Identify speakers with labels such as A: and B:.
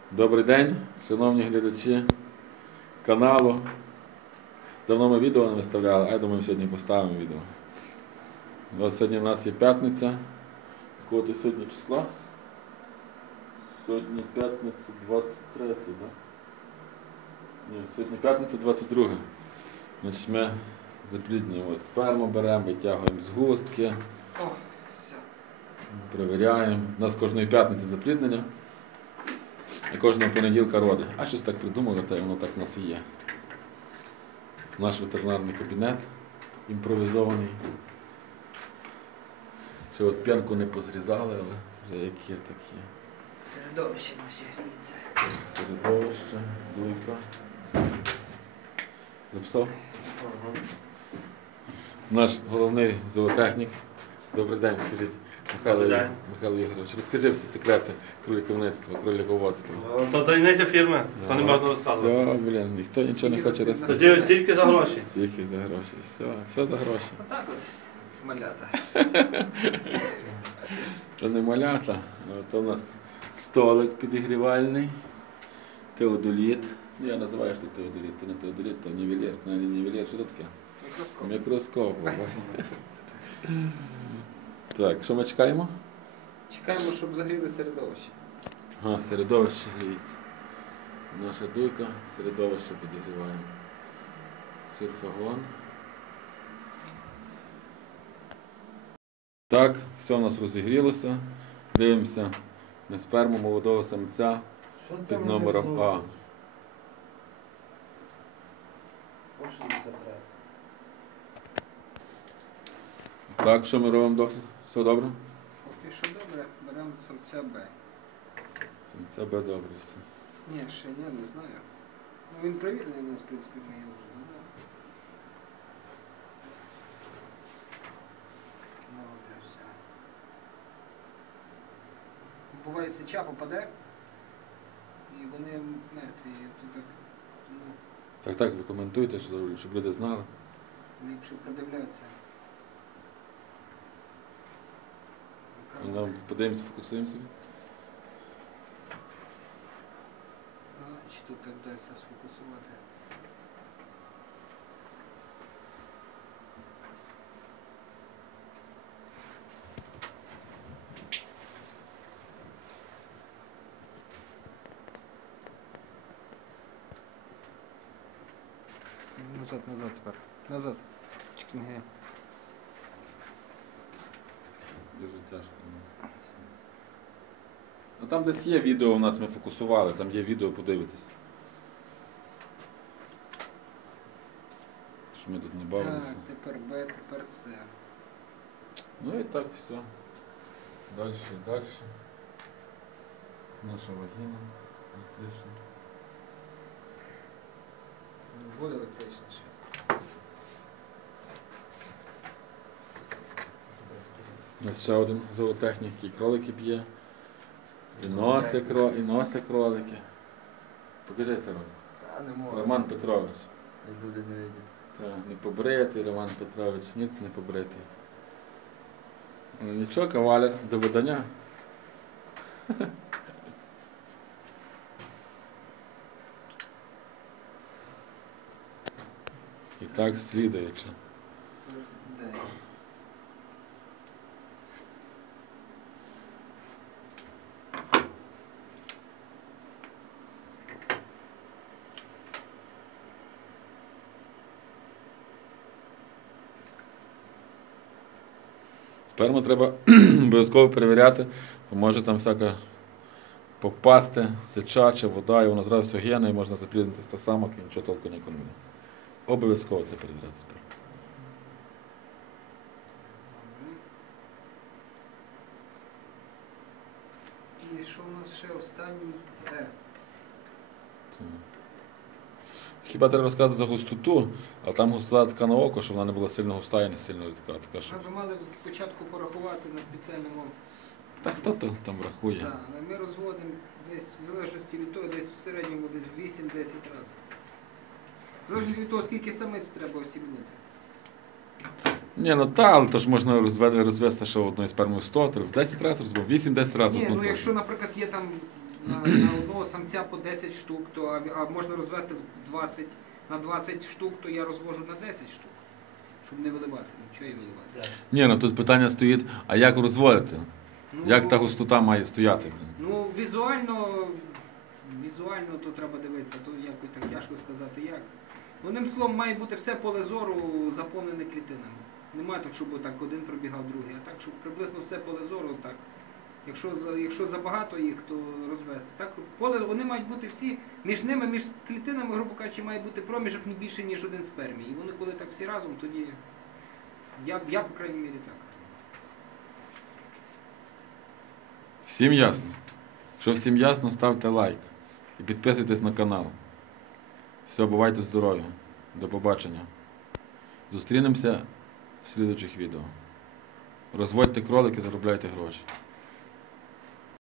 A: Добрий день, шановні глядачі каналу. Давно ми відео не виставляли, а я думаю, сьогодні поставимо відео. Ось сьогодні в нас є п'ятниця. Якого ти сьогодні числа? Сьогодні п'ятниця 23, так? Да? Ні, сьогодні п'ятниця 22. Значить, ми запліднюємо сперму, беремо, витягуємо згустки. Перевіряємо. У нас кожної п'ятниці запліднення. І кожного понеділка роди. А щось так придумали, та й воно так в нас і є. Наш ветеринарний кабінет імпровізований. Ще от п'янку не позрізали, але вже як є, так є.
B: Середовище наше гріється.
A: Середовище, дуйка. Записав? Наш головний зоотехнік. Добрий день, скажіть. Михайло Ігорович, розкажи всі секрети кроликовництва, кролиководства.
C: То таємниця фірми, то не можна розказувати.
A: Все, блін, ніхто нічого не хоче розказати.
C: Тоді тільки за гроші.
A: Тільки за гроші, все за гроші.
B: Отак от, малята.
A: То не малята, то у нас столик підігрівальний, теодоліт. Ну, я називаю, що теодоліт, то не теодоліт, то нівелір. То не нівелір, що це таке?
B: Мікроскоп.
A: Мікроскоп. Так, що ми чекаємо?
B: Чекаємо, щоб загріли середовище.
A: Ага, середовище гріється. Наша дуйка, середовище підігріваємо. Сульфагон. Так, все у нас розігрілося. Дивимося на сперму молодого самця під номером А.
B: 163.
A: Так, що ми робимо, доктор? Все добре?
B: Поки що добре, беремо самця Б.
A: Самця Б добре все.
B: Ні, ще ні, не знаю. Ну він перевірений у нас, в принципі, ми його вже додали. Добре, все. Буває, сеча попаде, і вони мертві. Тут ну,
A: Так, ви коментуйте, щоб люди знали.
B: ліпше продивляться.
A: Нам подивимося, фокусуємо собі.
B: Чи тут так вдасться сфокусувати? Назад тепер. Назад. Чекінги.
A: Дуже тяжко. Ну там десь є відео у нас, ми фокусували, там є відео, подивитись. Що ми тут не бавилися.
B: Так, тепер Б, тепер С.
A: Ну і так все. Далі і далі. Наша вагіна електрична.
B: Буде електричніше.
A: У нас ще один зоотехнік, який кролики б'є. І носить кролики. Покажи це ролик.
B: Та не можу.
A: Роман Петрович.
B: Як люди не видять.
A: Так, не побритий Роман Петрович, ніц не побритий. Ну нічого, кавалер, до видання. І так слідуючи.
B: Де?
A: Сперму треба обов'язково перевіряти, бо може там всяка попасти, сеча чи вода, і воно зразу все гине, і можна запліднити 100 самок, і нічого толку нікому не буде. Обов'язково треба перевіряти сперму.
B: І що у нас ще останній Р?
A: Це. Хіба треба розказати за густоту, а там густота така на око, щоб вона не була сильно густа і не сильно рідка. Така, що...
B: Ми б мали спочатку порахувати на спеціальному.
A: Та хто то там рахує?
B: Так, але ми розводимо десь, в залежності від того, десь в середньому десь 8-10 разів. В залежності від того, скільки самиць треба осібнити.
A: Ні, ну та, але то ж можна розвести, що одної спермою 100, в 10 разів розбив, 8-10 разів.
B: Ні,
A: одну
B: ну
A: дозу.
B: якщо, наприклад, є там на одного самця по 10 штук, то, а можна розвести в 20, на 20 штук, то я розвожу на 10 штук, щоб не виливати, нічого і виливати.
A: Ні, ну тут питання стоїть, а як розводити?
B: Ну,
A: Як та густота має стояти? Блін?
B: Ну, візуально то треба дивитися, то якось так тяжко сказати як. Одним словом, має бути все поле зору заповнене клітинами. Немає так, щоб так один пробігав другий, а так, щоб приблизно все поле зору так. Якщо забагато їх, то розвести. Так, вони мають бути всі, між ними, між клітинами, грубо кажучи, має бути проміжок не більше, ніж один спермій. І вони коли так всі разом, тоді я по крайній мірі так.
A: Всім ясно? Якщо всім ясно, ставте лайк і підписуйтесь на канал. Все, бувайте здорові. До побачення. Зустрінемося в слідуючих відео. Розводьте кролики, заробляйте гроші.